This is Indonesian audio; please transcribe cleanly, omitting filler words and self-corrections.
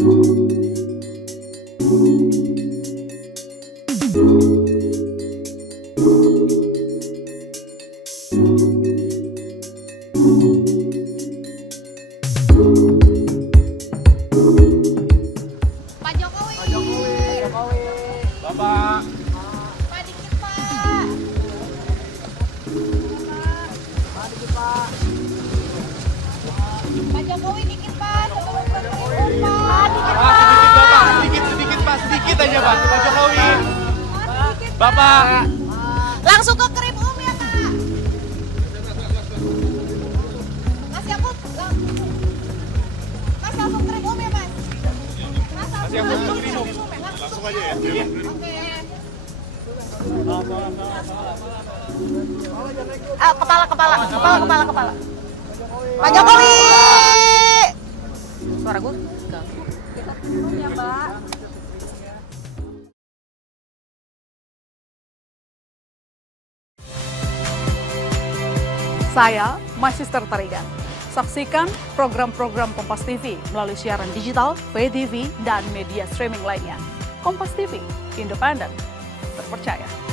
Pak Jokowi. Bapak. Pak dikit Pak. Pak Jokowi dikit Pak. Sebelum pemilu Pak. Dikit Pak, Pak. sedikit Bapak, sedikit Pak, sedikit aja Pak. Pak Jokowi. Dikit, Bapak. Langsung ke krim ya Pak. Mas Yakub. Mas langsung krim ya Mas. Mas Yakub, langsung krim ya. Langsung aja ya. Oke. Kepala. Pak Jokowi. Suara gue ganggu. Kita ya, Mbak. Saya Magister Tarigan. Saksikan program-program Kompas TV melalui siaran digital, pay TV, dan media streaming lainnya. Kompas TV, independen, terpercaya.